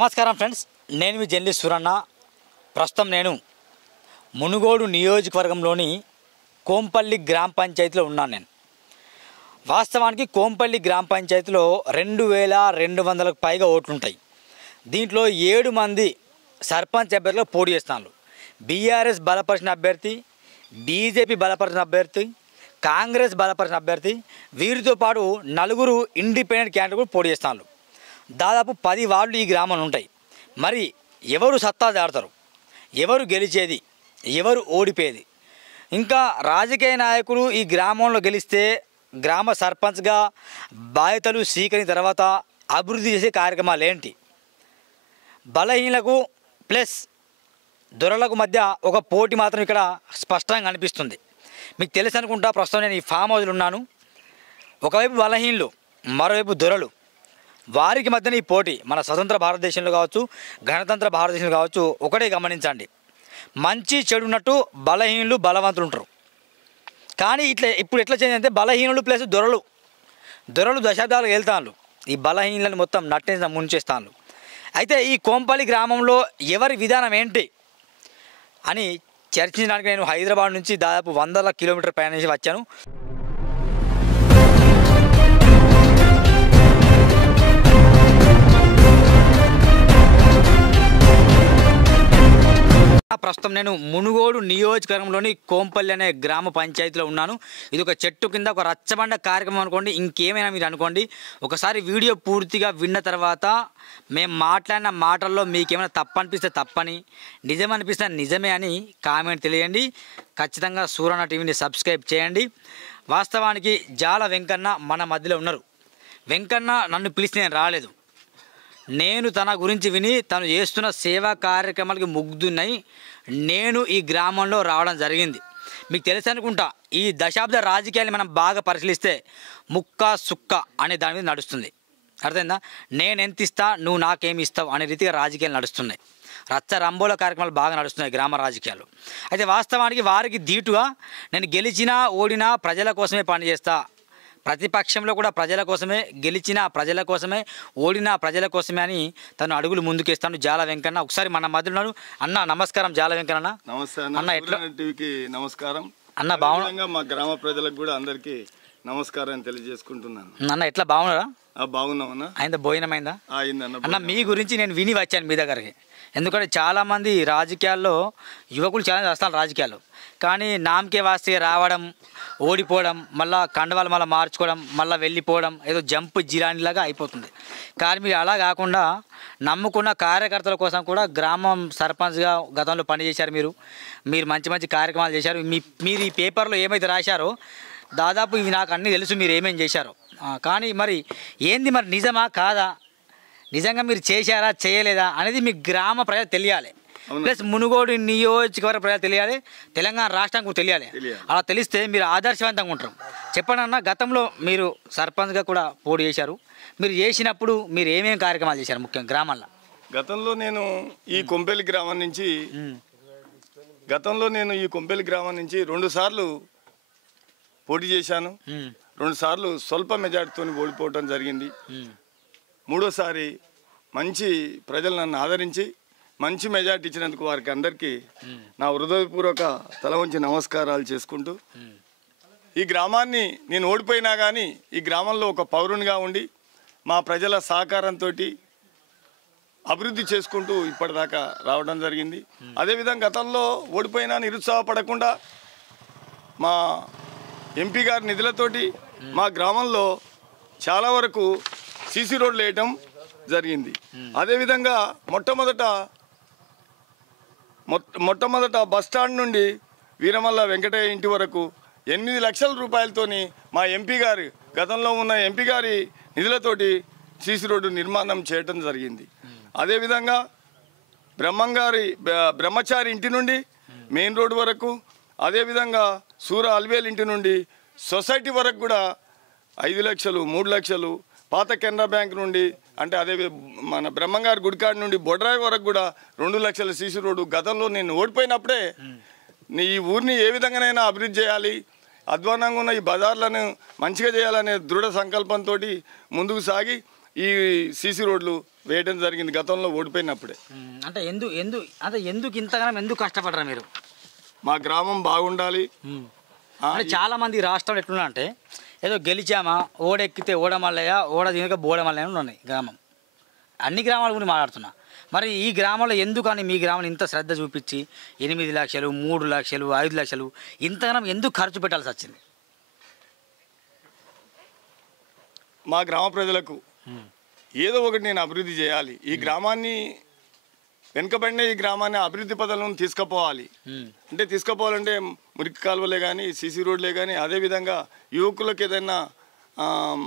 నమస్కారం ఫ్రెండ్స్, నేను మీ జర్నలిస్ట్ సూరన్న. ప్రస్తుతం నేను మునుగోడు నియోజకవర్గంలోని కోంపల్లి గ్రామ పంచాయతీలో ఉన్నాను. నేను వాస్తవానికి కోంపల్లి గ్రామ పంచాయతీలో 2200కు పైగా ఓట్లు ఉంటాయి. దీంట్లో 7 మంది సర్పంచ్ అభ్యర్థులు పోటీ చేస్తున్నారు. బీఆర్ఎస్ బలపరిచిన అభ్యర్థి, బీజేపీ బలపరిచిన అభ్యర్థి, కాంగ్రెస్ బలపరిచిన అభ్యర్థి, వీరితో పాటు 4 ఇండిపెండెంట్ క్యాండిడేట్ కూడా పోటీ చేస్తున్నారు. దాదాపు 10 వార్డులు ఈ గ్రామంలో ఉంటాయి. మరి ఎవరు సత్తా దాడతారు, ఎవరు గెలిచేది, ఎవరు ఓడిపోయేది? ఇంకా రాజకీయ నాయకులు ఈ గ్రామంలో గెలిస్తే గ్రామ సర్పంచ్గా బాధ్యతలు స్వీకరించిన తర్వాత అభివృద్ధి చేసే కార్యక్రమాలు ఏంటి? బలహీనలకు ప్లస్ దొరలకు మధ్య ఒక పోటీ మాత్రం ఇక్కడ స్పష్టంగా కనిపిస్తుంది. మీకు తెలుసు అనుకుంటా, ప్రస్తుతం నేను ఈ ఫామ్ హౌస్లో ఉన్నాను. ఒకవైపు బలహీనలు, మరోవైపు దొరలు. వారికి మధ్యన ఈ పోటీ మన స్వతంత్ర భారతదేశంలో కావచ్చు, గణతంత్ర భారతదేశంలో కావచ్చు, ఒకటే గమనించండి. మంచి చెడు ఉన్నట్టు బలహీనులు బలవంతులు ఉంటారు. కానీ ఇప్పుడు ఎట్లా చేంజ్ అంటే బలహీనులు ప్లస్ దొరలు దశాబ్దాలు వెళ్తాను. ఈ బలహీనులను మొత్తం నట్టేసి ముంచేస్తాను. అయితే ఈ కోంపల్లి గ్రామంలో ఎవరి విధానం ఏంటి అని చర్చించడానికి నేను హైదరాబాద్ నుంచి దాదాపు 100 కిలోమీటర్ ప్రయాణించి వచ్చాను. ప్రస్తుతం నేను మునుగోడు నియోజకవర్గంలోని కోంపల్లి అనే గ్రామ పంచాయతీలో ఉన్నాను. ఇది ఒక చెట్టు కింద ఒక రచ్చబండ కార్యక్రమం అనుకోండి, ఇంకేమైనా మీరు అనుకోండి. ఒకసారి వీడియో పూర్తిగా విన్న తర్వాత మేము మాట్లాడిన మాటల్లో మీకేమైనా తప్పనిపిస్తే తప్పని, నిజం అనిపిస్తే నిజమే అని కామెంట్ తెలియండి. ఖచ్చితంగా సూరన్న టీవీని సబ్స్క్రైబ్ చేయండి. వాస్తవానికి జాల వెంకన్న మన మధ్యలో ఉన్నారు. వెంకన్న నన్ను పిలిచి నేను రాలేదు. నేను తన గురించి విని తను చేస్తున్న సేవా కార్యక్రమాలకి ముగ్ధున్నాయి నేను ఈ గ్రామంలో రావడం జరిగింది. మీకు తెలుసు అనుకుంటా, ఈ దశాబ్ద రాజకీయాన్ని మనం బాగా పరిశీలిస్తే ముక్క సుక్క అనే దాని మీద నడుస్తుంది. అర్థమైందా? నేను ఎంత ఇస్తా, నువ్వు నాకేమి ఇస్తావు అనే రీతిగా రాజకీయాలు నడుస్తున్నాయి. రచ్చ రంబోల కార్యక్రమాలు బాగా నడుస్తున్నాయి గ్రామ రాజకీయాలు. అయితే వాస్తవానికి వారికి ధీటుగా నేను గెలిచినా ఓడినా ప్రజల కోసమే పనిచేస్తా, ప్రతిపక్షంలో కూడా ప్రజల కోసమే, గెలిచినా ప్రజల కోసమే, ఓడినా ప్రజల కోసమే అని తను అడుగులు ముందుకేస్తాను. జాల వెంకన్న ఒకసారి మన మధ్య ఉన్నాడు. అన్న నమస్కారం. జాల వెంకన్న. నమస్తే అన్న. ఎట్లా టీవీకి నమస్కారం అన్న. బాగున్నా? మా గ్రామ ప్రజలకు కూడా అందరికి నమస్కారం తెలియజేసుకుంటున్నాను. అన్న ఎట్లా బాగున్నారా? బాగున్నామన్నా. అయిందా భోజనం? అయిందా? అయిందన్న. అన్న మీ గురించి నేను విని వచ్చాను మీ దగ్గరికి. ఎందుకంటే చాలామంది రాజకీయాల్లో యువకులు చాలా వస్తారు రాజకీయాలు, కానీ నామకే వాస్తే రావడం, ఓడిపోవడం, మళ్ళీ కండవాళ్ళు మళ్ళీ మార్చుకోవడం, మళ్ళీ వెళ్ళిపోవడం, ఏదో జంప్ జిరానిలాగా అయిపోతుంది. కానీ మీరు అలా కాకుండా నమ్ముకున్న కార్యకర్తల కోసం కూడా గ్రామం సర్పంచ్గా గతంలో పనిచేశారు. మీరు మంచి మంచి కార్యక్రమాలు చేశారు. మీరు ఈ పేపర్లో ఏమైతే రాశారో దాదాపు ఇవి నాకు అన్నీ తెలుసు మీరు ఏమేమి చేశారో. కానీ మరి ఏంది, మరి నిజమా కాదా, నిజంగా మీరు చేశారా చేయలేదా అనేది మీ గ్రామ ప్రజలు తెలియాలి. ప్లస్ మునుగోడు నియోజకవర్గ ప్రజలు తెలియాలి, తెలంగాణ రాష్ట్రానికి తెలియాలి. అలా తెలిస్తే మీరు ఆదర్శవంతంగా ఉంటారు. చెప్పండి అన్న, గతంలో మీరు సర్పంచ్గా కూడా పోటీ చేశారు. మీరు చేసినప్పుడు మీరు ఏమేమి కార్యక్రమాలు చేశారు ముఖ్యంగా గ్రామాల్లో? గతంలో నేను ఈ కొంపెల్లి గ్రామం నుంచి 2 సార్లు పోటీ చేశాను. 2 సార్లు స్వల్ప మెజార్టీతో ఓడిపోవడం జరిగింది. 3వసారి మంచి ప్రజలు నన్ను ఆదరించి మంచి మెజార్టీ ఇచ్చినందుకు వారికి అందరికీ నా హృదయపూర్వక తల వంచి నమస్కారాలు చేసుకుంటూ, ఈ గ్రామాన్ని నేను ఓడిపోయినా కానీ ఈ గ్రామంలో ఒక పౌరునిగా ఉండి మా ప్రజల సహకారంతో అభివృద్ధి చేసుకుంటూ ఇప్పటిదాకా రావడం జరిగింది. అదేవిధంగా గతంలో ఓడిపోయినా నిరుత్సాహపడకుండా మా ఎంపీ గారి నిధులతోటి మా గ్రామంలో చాలా వరకు సీసీ రోడ్లు వేయటం జరిగింది. అదేవిధంగా మొట్టమొదట బస్టాండ్ నుండి వీరమల్ల వెంకటయ్య ఇంటి వరకు 8 లక్షల రూపాయలతోని మా ఎంపీ గారు, గతంలో ఉన్న ఎంపీ గారి నిధులతోటి సీసీ రోడ్డు నిర్మాణం చేయటం జరిగింది. అదేవిధంగా బ్రహ్మచారి ఇంటి నుండి మెయిన్ రోడ్డు వరకు, అదేవిధంగా సూర అల్వేల్ ఇంటి నుండి సొసైటీ వరకు కూడా 5 లక్షలు, 3 లక్షలు, పాత కెనరా బ్యాంక్ నుండి అంటే అదే మన బ్రహ్మంగారి గుడికాడి నుండి బొడ్రాయి వరకు కూడా 2 లక్షల సీసీ రోడ్డు. గతంలో నేను ఓడిపోయినప్పుడే ఈ ఊరిని ఏ విధంగానైనా అభివృద్ధి చేయాలి, అధ్వానంగా ఉన్న ఈ బజార్లను మంచిగా చేయాలనే దృఢ సంకల్పంతో ముందుకు సాగి ఈ సీసీ రోడ్లు వేయడం జరిగింది గతంలో ఓడిపోయినప్పుడే. అంటే ఎందుకు ఇంతగానం ఎందుకు కష్టపడరా మీరు? మా గ్రామం బాగుండాలి. అంటే చాలా మంది రాష్ట్రంలో ఎట్లున్నా అంటే ఏదో గెలిచామా, ఓడెక్కితే ఓడమల్లయ్య, ఓడ తినక బోడమల్లయ్య ఉన్నాయి గ్రామం. అన్ని గ్రామాల గురించి మాట్లాడుతున్నా. మరి ఈ గ్రామంలో ఎందుకని మీ గ్రామంలో ఇంత శ్రద్ధ చూపించి 8 లక్షలు, 3 లక్షలు, 5 లక్షలు ఇంతగానం ఎందుకు ఖర్చు పెట్టాల్సి వచ్చింది? మా గ్రామ ప్రజలకు ఏదో ఒకటి నేను అభివృద్ధి చేయాలి. ఈ గ్రామాన్ని వెనుకబడిన ఈ గ్రామాన్ని అభివృద్ధి పథంలో తీసుకుపోవాలి. అంటే తీసుకుపోవాలంటే మురికి కాలువలే కానీ, సీసీ రోడ్లే కానీ, అదేవిధంగా యువకులకు ఏదైనా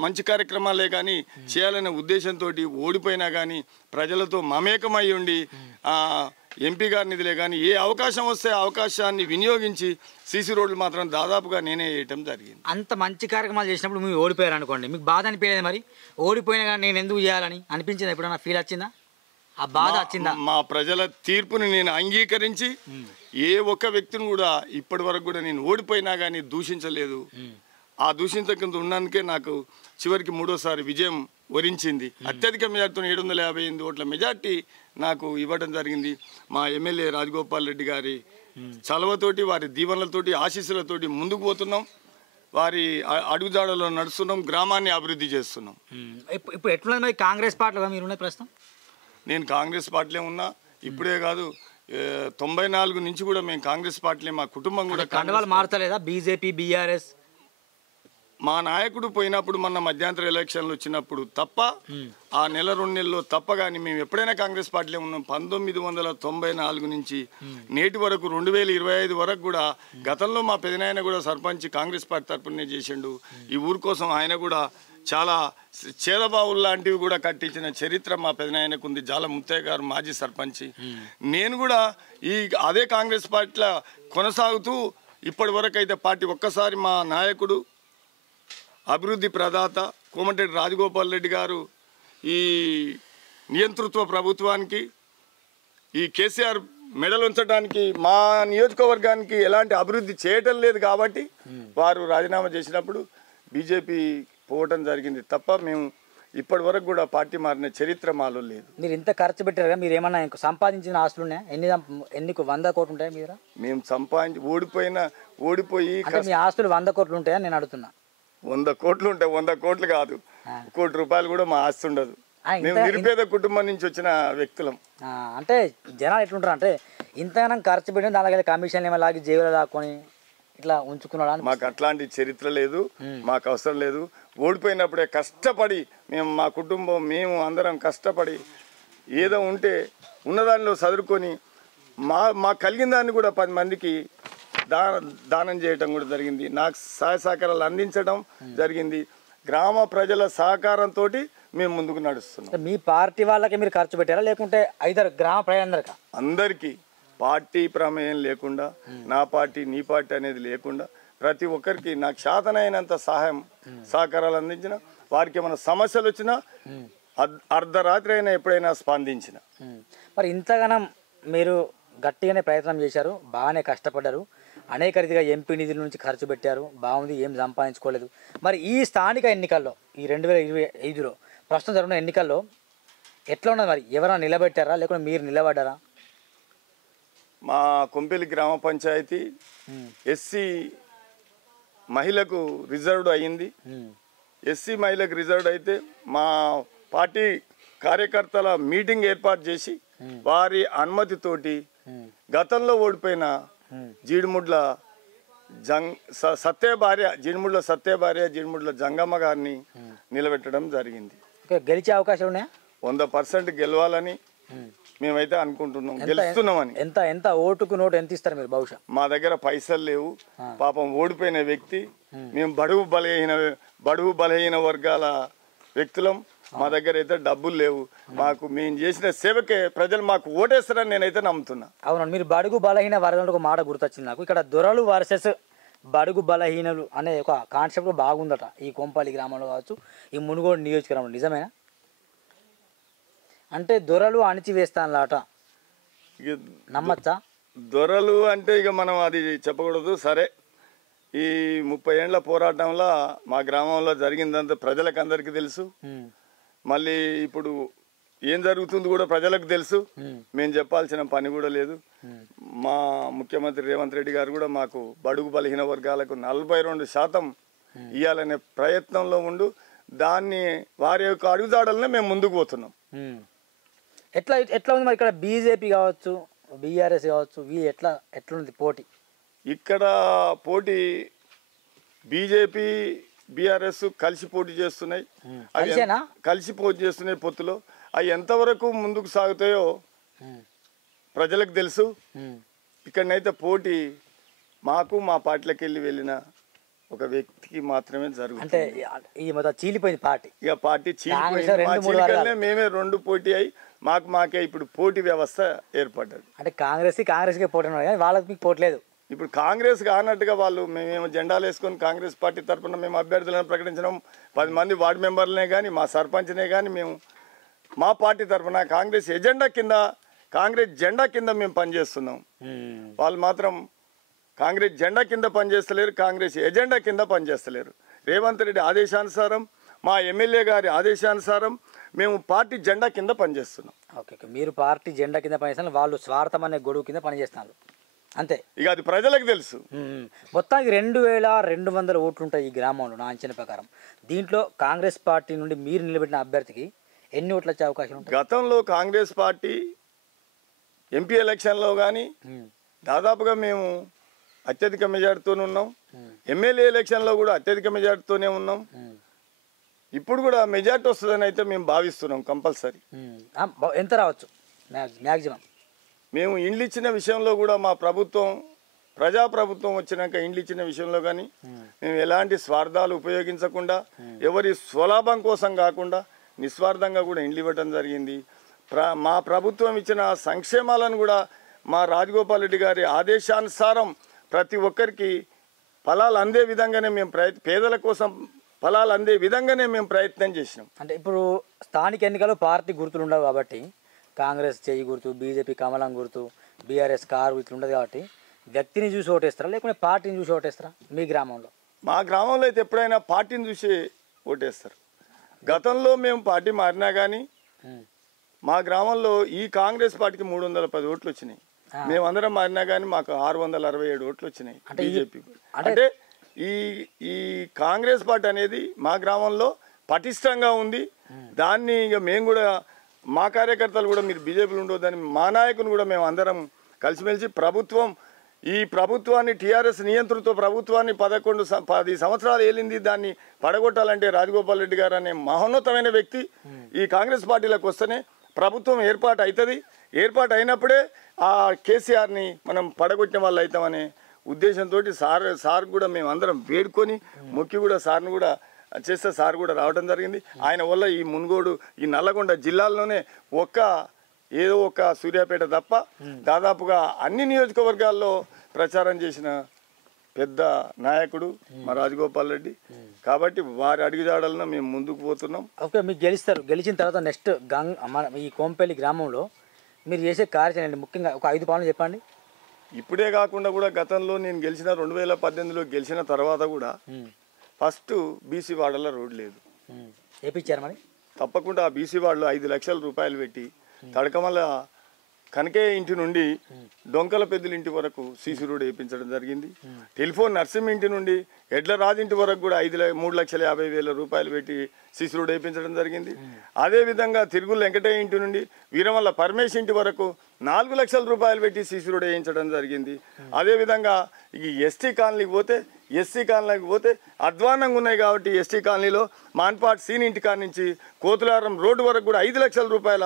మంచి కార్యక్రమాలే కానీ చేయాలనే ఉద్దేశంతో ఓడిపోయినా కానీ ప్రజలతో మమేకమై ఉండి ఎంపీ గారి నిధులే కానీ ఏ అవకాశం వస్తే అవకాశాన్ని వినియోగించి సీసీ రోడ్లు మాత్రం దాదాపుగా నేనే వేయటం జరిగింది. అంత మంచి కార్యక్రమాలు చేసినప్పుడు మీరు ఓడిపోయారు అనుకోండి, మీకు బాధ అనిపించలేదు? మరి ఓడిపోయినా కానీ నేను ఎందుకు చేయాలని అనిపించిందా? ఎప్పుడన్నా ఫీల్ వచ్చిందా? ఆ బాధ వచ్చిందా? మా ప్రజల తీర్పుని నేను అంగీకరించి ఏ ఒక్క వ్యక్తిని కూడా ఇప్పటి వరకు కూడా నేను ఓడిపోయినా కానీ దూషించలేదు. ఆ దూషించకుండా ఉన్నందుకే నాకు చివరికి 3వ విజయం వరించింది. అత్యధిక మెజార్టీతో 758 ఓట్ల మెజార్టీ నాకు ఇవ్వడం జరిగింది. మా ఎమ్మెల్యే రాజగోపాల్ రెడ్డి గారి చలవతోటి, వారి దీవెనలతోటి, ఆశీస్సులతోటి ముందుకు పోతున్నాం. వారి అడుగుజాడలో నడుస్తున్నాం, గ్రామాన్ని అభివృద్ధి చేస్తున్నాం. ఇప్పుడు ఎట్లున్నది మరి కాంగ్రెస్ పార్టీలో మీరున్న ప్రస్తుతం? నేను కాంగ్రెస్ పార్టీలో ఉన్నా. ఇప్పుడే కాదు, 94 నుంచి కూడా మేము కాంగ్రెస్ పార్టీలే. మా కుటుంబం కూడా కండవాళ్ళు మారతలేదా? BJP, BRS? మా నాయకుడు పోయినప్పుడు మొన్న మధ్యంతర ఎలక్షన్లు వచ్చినప్పుడు తప్ప ఆ నెల 2 నెలల్లో తప్ప కానీ మేము ఎప్పుడైనా కాంగ్రెస్ పార్టీలో ఉన్నాం. 1994 నుంచి నేటి వరకు 2025 వరకు కూడా గతంలో మా పెదనాయన కూడా సర్పంచ్ కాంగ్రెస్ పార్టీ తరపునే చేసిండు. ఈ ఊరు కోసం ఆయన కూడా చాలా చేదబావులు లాంటివి కూడా కట్టించిన చరిత్ర మా పెదనాయనకు ఉంది. జాల ముత్తయ్య గారు మాజీ సర్పంచ్. నేను కూడా అదే కాంగ్రెస్ పార్టీలో కొనసాగుతూ ఇప్పటి వరకు అయితే పార్టీ ఒక్కసారి మా నాయకుడు అభివృద్ధి ప్రదాత కోమటిరెడ్డి రాజగోపాల్ రెడ్డి గారు ఈ నియంతృత్వ ప్రభుత్వానికి ఈ కేసీఆర్ మెడలు ఉంచడానికి మా నియోజకవర్గానికి ఎలాంటి అభివృద్ధి చేయటం లేదు కాబట్టి వారు రాజీనామా చేసినప్పుడు బీజేపీ పోవటం జరిగింది తప్ప మేము ఇప్పటి వరకు కూడా పార్టీ మారిన చరిత్ర మాలో లేదు. మీరు ఇంత ఖర్చు పెట్టారుగా, మీరు ఏమన్నా సంపాదించిన ఆస్తులు ఉన్నాయా? ఎన్ని 100 కోట్లు ఉంటాయా మీరా? మేము ఓడిపోయి మీ ఆస్తులు 100 కోట్లు ఉంటాయా నేను అడుగుతున్నా? 100 కోట్లు ఉంటాయి. 100 కోట్లు కాదు, 1 కోటి రూపాయలు కూడా మా ఆస్తి ఉండదు. మేము నిరుపేద కుటుంబం నుంచి వచ్చిన వ్యక్తులం. అంటే జనాలు ఎట్లుంటారు అంటే ఇంతగానం ఖర్చు పెట్టిన దానిలో కమిషన్ ఏమో లాగి జేబులో దాక్కొని ఇట్లా ఉంచుకున్నాడు. మాకు అట్లాంటి చరిత్ర లేదు, మాకు అవసరం లేదు. ఓడిపోయినప్పుడే కష్టపడి మా కుటుంబం అందరం కష్టపడి ఏదో ఉంటే ఉన్నదానిలో చదువుకొని మాకు కలిగిన దాన్ని కూడా 10 మందికి దానం చేయటం కూడా జరిగింది. నాకు సహాయ సహకారాలు అందించడం జరిగింది. గ్రామ ప్రజల సహకారంతో మేము ముందుకు నడుస్తున్నాం. మీ పార్టీ వాళ్ళకి మీరు ఖర్చు పెట్టారా లేకుంటే గ్రామ ప్రజలందరికీ? అందరికీ పార్టీ ప్రమేయం లేకుండా, నా పార్టీ నీ పార్టీ అనేది లేకుండా ప్రతి ఒక్కరికి నాకు శాతనైనంత సహాయం సహకారాలు అందించిన, వారికి ఏమైనా సమస్యలు వచ్చినా అర్ధరాత్రి అయినా ఎప్పుడైనా స్పందించిన. మరి ఇంతగానం మీరు గట్టిగానే ప్రయత్నం చేశారు, బాగానే కష్టపడ్డారు, అనేక రీతిగా ఎంపీ నిధుల నుంచి ఖర్చు పెట్టారు, బాగుంది, ఏం సంపాదించుకోలేదు. మరి ఈ స్థానిక ఎన్నికల్లో ఈ 2025లో ప్రస్తుతం జరుగుతున్న ఎన్నికల్లో ఎట్లా ఉన్నది? మరి ఎవరైనా నిలబెట్టారా లేకుంటే మీరు నిలబడ్డారా? మా కొంపెలి గ్రామ పంచాయతీ ఎస్సీ మహిళకు రిజర్వ్డ్ అయ్యింది. ఎస్సీ మహిళకు రిజర్వ్డ్ అయితే మా పార్టీ కార్యకర్తల మీటింగ్ ఏర్పాటు చేసి వారి అనుమతితోటి గతంలో ఓడిపోయిన జీడిముడ్ల జీడిముడ్ల జంగమ్మ గారిని నిలబెట్టడం జరిగింది. గెలిచే అవకాశం ఉన్నాయా? 100% గెలవాలని మేమైతే అనుకుంటున్నాం, గెలుస్తున్నామని. ఎంత ఓటుకు నోటు ఎంత ఇస్తారు మీరు? బహుశా మా దగ్గర పైసలు లేవు, పాపం ఓడిపోయిన వ్యక్తి. మేము బడుగు బలహీన వర్గాల వ్యక్తులం. మా దగ్గర అయితే డబ్బులు లేవు. మేము చేసిన సేవకే ప్రజలు మాకు ఓటేస్తారని నేనైతే నమ్ముతున్నా. అవునండి, మీరు బడుగు బలహీన వర్గాలకు ఒక మాట గుర్తొచ్చింది నాకు. ఇక్కడ దొరలు వర్సెస్ బడుగు బలహీనలు అనే ఒక కాన్సెప్ట్ బాగుందట ఈ కొంపల్లి గ్రామంలో కావచ్చు, ఈ మునుగోడు నియోజకవర్గంలో. నిజమేనా? అంటే దొరలు అణిచివేస్తానులాట, నమ్మచ్చా? దొరలు అంటే ఇక మనం అది చెప్పకూడదు. సరే, ఈ 30 ఏళ్ల పోరాటంలో మా గ్రామంలో జరిగిందంతా ప్రజలకు అందరికీ తెలుసు. మళ్ళీ ఇప్పుడు ఏం జరుగుతుందో కూడా ప్రజలకు తెలుసు. మేము చెప్పాల్సిన పని కూడా లేదు. మా ముఖ్యమంత్రి రేవంత్ రెడ్డి గారు కూడా మాకు బడుగు బలహీన వర్గాలకు 42% ఇవ్వాలనే ప్రయత్నంలో ఉండు దాన్ని వారి యొక్క అడుగుదాడలనే మేము ముందుకు పోతున్నాం. ఎట్లా ఉంది మరి ఇక్కడ బీజేపీ కావచ్చు, బీఆర్ఎస్ కావచ్చు, ఎట్లా ఉంది పోటీ? ఇక్కడ పోటీ బీజేపీ బీఆర్ఎస్ కలిసి పోటీ చేస్తున్నాయి. కలిసి పోటీ చేస్తున్నాయి పొత్తులో. అవి ఎంతవరకు ముందుకు సాగుతాయో ప్రజలకు తెలుసు. ఇక్కడనైతే పోటీ మాకు మా పార్టీలకు వెళ్ళిన ఒక వ్యక్తికి మాత్రమే జరుగుతుంది. అంటే చీలిపోయింది పార్టీ. ఇక పార్టీ చీలిపోయింది. మేమే 2 పోటీ అయి మాకే ఇప్పుడు పోటీ వ్యవస్థ ఏర్పడ్డది. అంటే కాంగ్రెస్కే పోటీ కానీ వాళ్ళకి మీకు పోటీ లేదు. ఇప్పుడు కాంగ్రెస్ కానట్టుగా వాళ్ళు మేమేమో జెండాలు వేసుకొని కాంగ్రెస్ పార్టీ తరఫున మేము అభ్యర్థులను ప్రకటించడం 10 మంది వార్డు మెంబర్లనే కానీ మా సర్పంచ్నే కానీ మేము మా పార్టీ తరఫున కాంగ్రెస్ జెండా కింద మేము పనిచేస్తున్నాం. వాళ్ళు మాత్రం కాంగ్రెస్ జెండా కింద పనిచేస్తలేరు, కాంగ్రెస్ ఎజెండా కింద పనిచేస్తలేరు. రేవంత్ రెడ్డి ఆదేశానుసారం మా ఎమ్మెల్యే గారి ఆదేశానుసారం మేము పార్టీ జెండా కింద పనిచేస్తున్నాం. ఓకే, మీరు పార్టీ జెండా కింద పనిచేస్తున్నారు, వాళ్ళు స్వార్థం అనే గొడుగు కింద పనిచేస్తున్నారు అంతే. ఇక అది ప్రజలకు తెలుసు. మొత్తానికి 2200 ఓట్లు ఉంటాయి ఈ గ్రామంలో నా అంచనా ప్రకారం. దీంట్లో కాంగ్రెస్ పార్టీ నుండి మీరు నిలబెట్టిన అభ్యర్థికి ఎన్ని ఓట్లు వచ్చే అవకాశం ఉంటుంది? గతంలో కాంగ్రెస్ పార్టీ ఎంపీ ఎలక్షన్లో కానీ దాదాపుగా మేము అత్యధిక మెజార్టీతోనే ఉన్నాం. ఎమ్మెల్యే ఎలక్షన్లో కూడా అత్యధిక మెజార్టీతోనే ఉన్నాం. ఇప్పుడు కూడా మెజార్టీ వస్తుందని అయితే మేము భావిస్తున్నాం. కంపల్సరీ. ఎంత రావచ్చు మ్యాక్సిమం? మేము ఇండ్లు ఇచ్చిన విషయంలో కూడా మా ప్రభుత్వం ప్రజాప్రభుత్వం వచ్చినాక ఇండ్లు ఇచ్చిన విషయంలో కానీ మేము ఎలాంటి స్వార్థాలు ఉపయోగించకుండా ఎవరి స్వలాభం కోసం కాకుండా నిస్వార్థంగా కూడా ఇండ్లు ఇవ్వటం జరిగింది. మా ప్రభుత్వం ఇచ్చిన సంక్షేమాలను కూడా మా రాజగోపాల్ రెడ్డి గారి ఆదేశానుసారం ప్రతి ఒక్కరికి ఫలాలు అందే విధంగానే మేము పేదల కోసం ఫలాలు అందే విధంగానే మేము ప్రయత్నం చేసినాం. అంటే ఇప్పుడు స్థానిక ఎన్నికల్లో పార్టీ గుర్తులు ఉండవు కాబట్టి కాంగ్రెస్ చెయ్యి గుర్తు, బీజేపీ కమలం గుర్తు, బీఆర్ఎస్ కారు గుర్తులు ఉండదు కాబట్టి వ్యక్తిని చూసి ఓటేస్తారా లేకుంటే పార్టీని చూసి ఓటేస్తారా మీ గ్రామంలో? మా గ్రామంలో అయితే ఎప్పుడైనా పార్టీని చూసి ఓటేస్తారు. గతంలో మేము పార్టీ మారినా కానీ మా గ్రామంలో ఈ కాంగ్రెస్ పార్టీకి 310 ఓట్లు వచ్చినాయి. మేమందరం మారినా కానీ మాకు 667 ఓట్లు వచ్చినాయి బీజేపీ. అంటే ఈ కాంగ్రెస్ పార్టీ అనేది మా గ్రామంలో పటిష్టంగా ఉంది. దాన్ని ఇక మేము కూడా మా కార్యకర్తలు కూడా మీరు బీజేపీలో ఉండొద్దని మా నాయకుని కూడా మేము అందరం కలిసిమెలిసి ఈ ప్రభుత్వాన్ని టీఆర్ఎస్ నియంత్రణతో ప్రభుత్వాన్ని 10 సంవత్సరాలు ఏలింది. దాన్ని పడగొట్టాలంటే రాజగోపాల్ రెడ్డి గారు అనే మహోన్నతమైన వ్యక్తి ఈ కాంగ్రెస్ పార్టీలకు వస్తేనే ప్రభుత్వం ఏర్పాటు అవుతుంది. ఏర్పాటు అయినప్పుడే ఆ కేసీఆర్ని మనం పడగొట్టిన వాళ్ళు అవుతామనే ఉద్దేశంతో సార్ కూడా మేము అందరం వేడుకొని మొక్కి కూడా సార్ని కూడా చేస్తే సార్ కూడా రావడం జరిగింది. ఆయన వల్ల ఈ మునుగోడు ఈ నల్లగొండ జిల్లాల్లోనే ఏదో ఒక సూర్యాపేట తప్ప దాదాపుగా అన్ని నియోజకవర్గాల్లో ప్రచారం చేసిన పెద్ద నాయకుడు మా రాజగోపాల్ రెడ్డి. కాబట్టి వారి అడుగుజాడలను మేము ముందుకు పోతున్నాం. ఓకే, మీరు గెలిచిన తర్వాత నెక్స్ట్ ఈ కోంపల్లి గ్రామంలో మీరు చేసే కార్యాచరణ ముఖ్యంగా ఒక 5 పనులు చెప్పండి. ఇప్పుడే కాకుండా కూడా గతంలో నేను గెలిచిన 2018లో గెలిచిన తర్వాత కూడా ఫస్ట్ బీసీ వార్డులో రోడ్ లేదు. వేయించారు మరి? తప్పకుండా ఆ బీసీ వార్డులో 5 లక్షల రూపాయలు పెట్టి తడకమల్ల కనకయ్య ఇంటి నుండి డొంకల పెద్దల ఇంటి వరకు సీసీ రోడ్ వేయించడం జరిగింది. టెలిఫోన్ నర్సింహ ఇంటి నుండి ఎడ్ల రాజు ఇంటి వరకు కూడా 3,50,000 రూపాయలు పెట్టి సీసీ రోడ్ వేయించడం జరిగింది. అదేవిధంగా తిరుగుల వెంకటయ్య ఇంటి నుండి వీరమల్ల పరమేశ్ ఇంటి వరకు 4 లక్షల రూపాయలు పెట్టి సీసీ రోడ్ వేయించడం జరిగింది. అదేవిధంగా ఈ ఎస్సీ కాలనీకి పోతే అధ్వానంగా ఉన్నాయి కాబట్టి ఎస్టీ కాలనీలో మాన్పాట్ సీన్ ఇంటి కాడ నుంచి కోతులారం రోడ్డు వరకు కూడా 5 లక్షల రూపాయల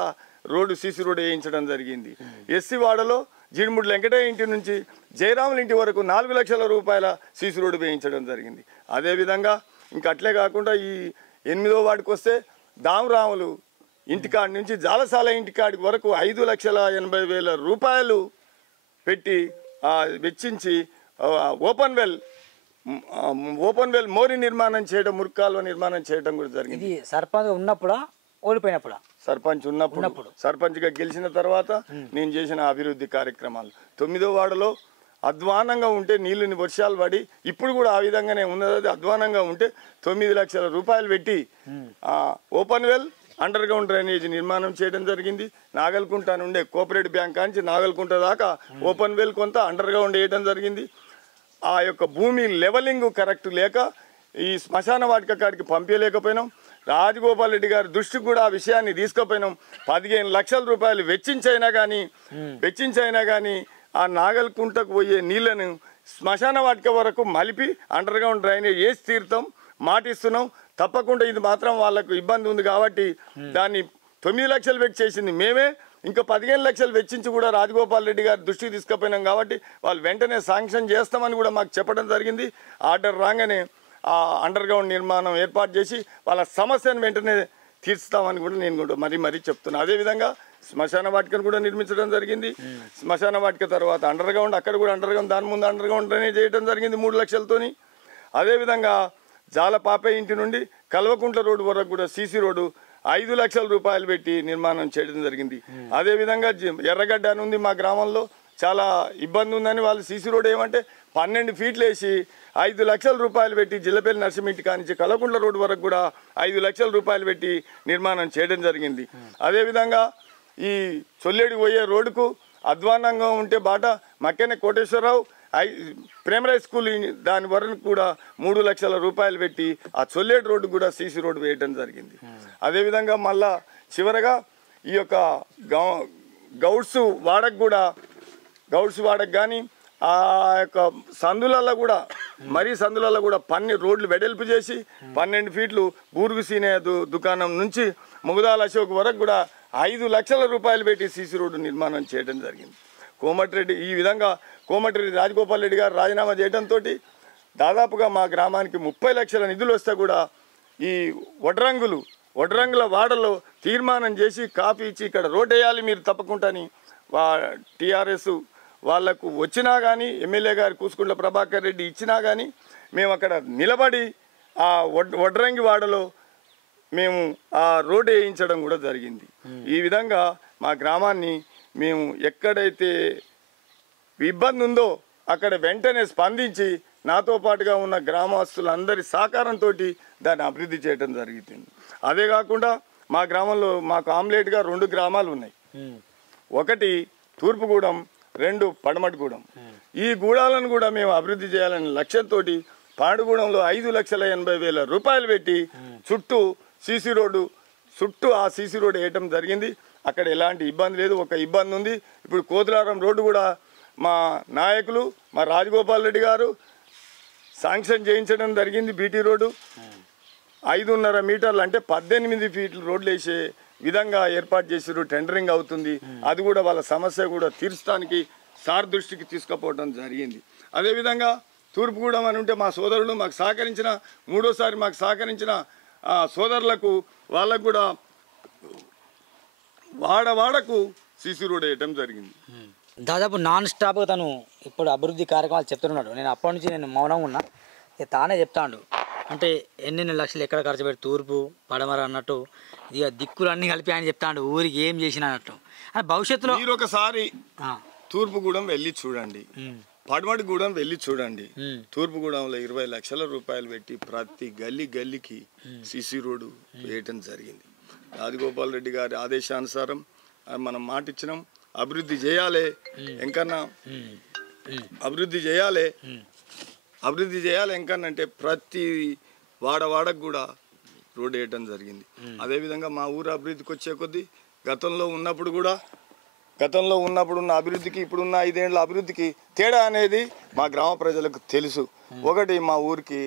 రోడ్డు సీసీ రోడ్ వేయించడం జరిగింది. ఎస్సీ వాడలో జీడిముడి వెంకటయ్య ఇంటి నుంచి జయరాముల ఇంటి వరకు 4 లక్షల రూపాయల సీసీ రోడ్డు వేయించడం జరిగింది. అదేవిధంగా ఇంకా అట్లే కాకుండా ఈ 8వ వార్డుకి వస్తే దామరాములు ఇంటికాడి నుంచి జాలసాల ఇంటికాడికి వరకు 5,80,000 రూపాయలు పెట్టి వెచ్చించి ఓపెన్ వెల్ మోరీ నిర్మాణం చేయడం, మురుకాలువ నిర్మాణం చేయడం కూడా జరిగింది. సర్పంచ్ ఉన్నప్పుడా ఓడిపోయినప్పుడు? సర్పంచ్ ఉన్నప్పుడు. సర్పంచ్గా గెలిచిన తర్వాత నేను చేసిన అభివృద్ధి కార్యక్రమాలు 9వ వార్డులో అధ్వానంగా ఉంటే నీళ్ళని వర్షాలు పడి ఇప్పుడు కూడా ఆ విధంగానే ఉన్నది. అధ్వానంగా ఉంటే 9 లక్షల రూపాయలు పెట్టి open well under ground drainage నిర్మాణం చేయడం జరిగింది. నాగల్కుంట నుండే కోఆపరేటివ్ బ్యాంక్ నుంచి నాగల్కుంట దాకా ఓపెన్ వెల్ కొంత అండర్ గ్రౌండ్ వేయడం జరిగింది. ఆ యొక్క భూమి లెవెలింగ్ కరెక్ట్ లేక ఈ శ్మశాన వాటిక కాడికి పంపించలేకపోయినాం. రాజగోపాల్ రెడ్డి గారి దృష్టికి కూడా ఆ విషయాన్ని తీసుకుపోయినాం. 15 లక్షల రూపాయలు వెచ్చించైనా కానీ ఆ నాగల్కుంటకు పోయే నీళ్లను శ్మశాన వాటిక వరకు మలిపి అండర్ గ్రౌండ్ డ్రైనేజ్ వేసి తీరుతాం, మాటిస్తున్నాం. తప్పకుండా ఇది మాత్రం వాళ్ళకు ఇబ్బంది ఉంది కాబట్టి దాన్ని 9 లక్షలు పెట్టి చేసింది మేమే. ఇంకా 15 లక్షలు వెచ్చించి కూడా రాజగోపాల్ రెడ్డి గారి దృష్టికి తీసుకుపోయినాం కాబట్టి వాళ్ళు వెంటనే శాంక్షన్ చేస్తామని కూడా మాకు చెప్పడం జరిగింది. ఆర్డర్ రాగానే ఆ అండర్ గ్రౌండ్ నిర్మాణం ఏర్పాటు చేసి వాళ్ళ సమస్యను వెంటనే తీర్చుతామని కూడా నేను కూడా మరీ చెప్తున్నాను. అదేవిధంగా శ్మశాన వాటికను కూడా నిర్మించడం జరిగింది. శ్మశాన వాటిక తర్వాత అండర్ గ్రౌండ్, అక్కడ కూడా అండర్ గ్రౌండ్, దాని ముందు అండర్ గ్రౌండ్ డ్రైనేజ్ చేయడం జరిగింది 3 లక్షలతోని. అదేవిధంగా జాలపాపే ఇంటి నుండి కల్వకుంట్ల రోడ్డు వరకు కూడా సీసీ రోడ్డు 5 లక్షల రూపాయలు పెట్టి నిర్మాణం చేయడం జరిగింది. అదేవిధంగా ఎర్రగడ్డ అని ఉంది మా గ్రామంలో, చాలా ఇబ్బంది ఉందని వాళ్ళు సీసీ రోడ్ ఏమంటే 12 ఫీట్లు వేసి 5 లక్షల రూపాయలు పెట్టి జిల్లపల్లి నర్సింహ కానించి కల్వకుంట్ల రోడ్డు వరకు కూడా 5 లక్షల రూపాయలు పెట్టి నిర్మాణం చేయడం జరిగింది. అదేవిధంగా ఈ చొల్లేడికి పోయే రోడ్డుకు అధ్వానంగా ఉంటే బాట మక్కెనే కోటేశ్వరరావు ప్రైమరీ స్కూల్ దాని వరకు కూడా 3 లక్షల రూపాయలు పెట్టి ఆ చొల్లేడు రోడ్డు కూడా సీసీ రోడ్డు వేయడం జరిగింది. అదేవిధంగా మళ్ళా చివరగా ఈ యొక్క గౌడ్స్ వాడకు కానీ ఆ యొక్క సందులలో కూడా పన్ని రోడ్లు వెడల్పు చేసి 12 ఫీట్లు బూర్గు సీనే దుకాణం నుంచి ముగదాల అశోక్ వరకు కూడా 5 లక్షల రూపాయలు పెట్టి సీసీ రోడ్డు నిర్మాణం చేయడం జరిగింది. ఈ విధంగా కోమటిరెడ్డి రాజగోపాల్ రెడ్డి గారు రాజీనామా చేయడంతో దాదాపుగా మా గ్రామానికి 30 లక్షల నిధులు వస్తే కూడా ఈ వడ్రంగుల వాడలో తీర్మానం చేసి కాపీ ఇచ్చి ఇక్కడ రోడ్ వేయాలి మీరు తప్పకుండా అని టీఆర్ఎస్ వాళ్లకు వచ్చినా కానీ ఎమ్మెల్యే గారు కూసుకుంట్ల ప్రభాకర్ రెడ్డి ఇచ్చినా కానీ మేము అక్కడ నిలబడి ఆ వడ్రంగి వాడలో మేము ఆ రోడ్ వేయించడం కూడా జరిగింది. ఈ విధంగా మా గ్రామాన్ని మేము ఎక్కడైతే ఇబ్బంది ఉందో అక్కడ వెంటనే స్పందించి నాతో పాటుగా ఉన్న గ్రామస్తులందరి సహకారంతో దాన్ని అభివృద్ధి చేయడం జరుగుతుంది. అదే కాకుండా మా గ్రామంలో మాకు ఆమ్లెట్గా 2 గ్రామాలు ఉన్నాయి. ఒకటి తూర్పుగూడెం, 2 పడమటిగూడెం. ఈ గూడాలను కూడా మేము అభివృద్ధి చేయాలనే లక్ష్యంతో పాడుగూడెంలో 5,80,000 రూపాయలు పెట్టి చుట్టూ ఆ సీసీ రోడ్డు వేయటం జరిగింది. అక్కడ ఎలాంటి ఇబ్బంది లేదు. ఒక ఇబ్బంది ఉంది, ఇప్పుడు కోతులారం రోడ్డు కూడా మా నాయకులు మా రాజగోపాల్ రెడ్డి గారు శాంక్షన్ చేయించడం జరిగింది. బీటీ రోడ్డు 5.5 మీటర్లు అంటే 18 ఫీట్లు రోడ్లు వేసే విధంగా ఏర్పాటు చేసారు. టెండరింగ్ అవుతుంది. అది కూడా వాళ్ళ సమస్య కూడా తీర్చడానికి సార్ దృష్టికి తీసుకుపోవడం జరిగింది. అదేవిధంగా తూర్పుగూడెం అని ఉంటే మా సోదరులు మాకు సహకరించిన 3వ మాకు సహకరించిన సోదరులకు వాళ్ళకు కూడా వాడకు సీసీ రోడ్ వేయటం జరిగింది. దాదాపు నాన్ స్టాప్గా తను ఇప్పుడు అభివృద్ధి కార్యక్రమాలు చెప్తున్నాడు. నేను అప్పటి నుంచి నేను మౌనంగా ఉన్నా. తానే చెప్తాడు అంటే ఎన్నెన్ని లక్షలు ఎక్కడ ఖర్చు పెట్టి తూర్పు పడమర అన్నట్టు ఇక దిక్కులన్నీ కలిపి ఆయన చెప్తాడు ఊరికి ఏం చేసిన అన్నట్టు. భవిష్యత్తులో మీరు ఒకసారి తూర్పుగూడెం వెళ్ళి చూడండి, పడమటిగూడెం వెళ్ళి చూడండి. తూర్పుగూడెంలో 20 లక్షల రూపాయలు పెట్టి ప్రతి గల్లీకి సీసీ రోడ్డు వేయటం జరిగింది. రాజగోపాల్ రెడ్డి గారి ఆదేశానుసారం మనం మాట ఇచ్చినాం, అభివృద్ధి చేయాలి, ఎంకన్నా అభివృద్ధి చేయాలి ఎంకన్నంటే ప్రతి వాడకు కూడా రోడ్డు వేయటం జరిగింది. అదేవిధంగా మా ఊరు అభివృద్ధికి వచ్చే కొద్దీ గతంలో ఉన్నప్పుడు ఉన్న అభివృద్ధికి ఇప్పుడున్న 5 ఏళ్ల అభివృద్ధికి తేడా అనేది మా గ్రామ ప్రజలకు తెలుసు. ఒకటి, మా ఊరికి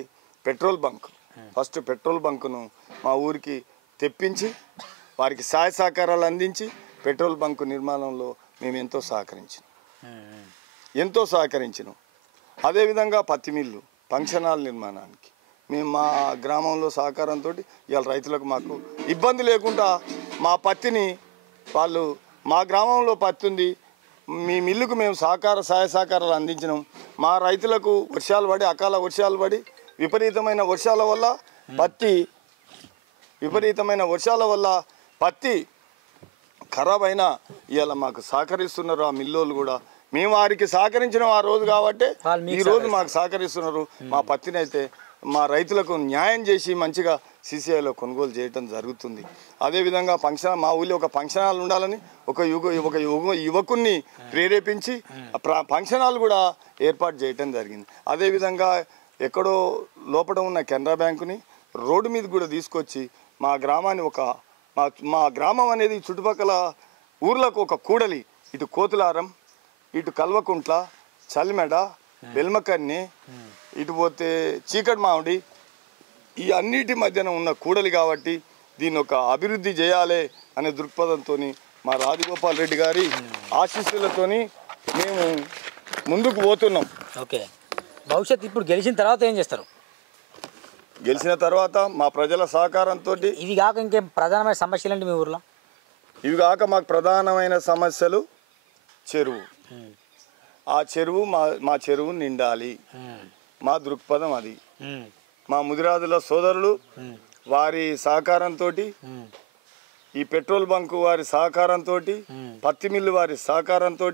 ఫస్ట్ పెట్రోల్ బంకును మా ఊరికి తెప్పించి వారికి సహాయ సహకారాలు అందించి పెట్రోల్ బంకు నిర్మాణంలో మేము ఎంతో సహకరించినాం. అదేవిధంగా పత్తి మిల్లు, ఫంక్షన్ హాల్ నిర్మాణానికి మేము మా గ్రామంలో సహకారంతో ఇవాళ రైతులకు మాకు ఇబ్బంది లేకుండా మా పత్తిని వాళ్ళు మా గ్రామంలో పత్తి ఉంది, మీ మిల్లుకు మేము సహాయ సహకారాలు అందించినాం. మా రైతులకు అకాల వర్షాలు పడి విపరీతమైన వర్షాల వల్ల పత్తి ఖరాబ్ అయినా ఇవాళ మాకు సహకరిస్తున్నారు ఆ మిల్లోళ్ళు కూడా. మేము వారికి సహకరించిన ఆ రోజు కాబట్టి ఈరోజు మాకు సహకరిస్తున్నారు. మా పత్తిని అయితే మా రైతులకు న్యాయం చేసి మంచిగా సీసీఐలో కొనుగోలు చేయటం జరుగుతుంది. అదేవిధంగా మా ఊళ్ళో ఒక ఫంక్షన్ హాల్ ఉండాలని ఒక యువకుడిని ప్రేరేపించి ఫంక్షన్ హాల్ కూడా ఏర్పాటు చేయటం జరిగింది. అదేవిధంగా ఎక్కడో లోపల ఉన్న కెనరా బ్యాంకుని రోడ్డు మీద కూడా తీసుకొచ్చి మా గ్రామాన్ని మా గ్రామం అనేది చుట్టుపక్కల ఊర్లకు ఒక కూడలి, ఇటు కోతులారం, ఇటు కల్వకుంట్ల, చల్మెడ, బెల్మకన్ని, ఇటు పోతే చీకటి మామిడి, ఈ అన్నిటి మధ్యన ఉన్న కూడలి కాబట్టి దీన్ని ఒక అభివృద్ధి చేయాలి అనే దృక్పథంతో మా రాజగోపాల్ రెడ్డి గారి ఆశీస్సులతో మేము ముందుకు పోతున్నాం. ఓకే, భవిష్యత్తు ఇప్పుడు గెలిచిన తర్వాత ఏం చేస్తారు? గెలిచిన తర్వాత మా ప్రజల సహకారంతో ఇవి కాక ఇంకేం ప్రధానమైన సమస్యలు అండి మీ ఊర్లో? ఇవి కాక మాకు ప్రధానమైన సమస్యలు చెరువు. ఆ చెరువు మా చెరువు నిండాలి, మా దృక్పథం అది. మా ముదిరాజుల సోదరులు వారి సహకారంతో, ఈ పెట్రోల్ బంకు వారి సహకారంతో, పత్తి మిల్లు వారి సహకారంతో,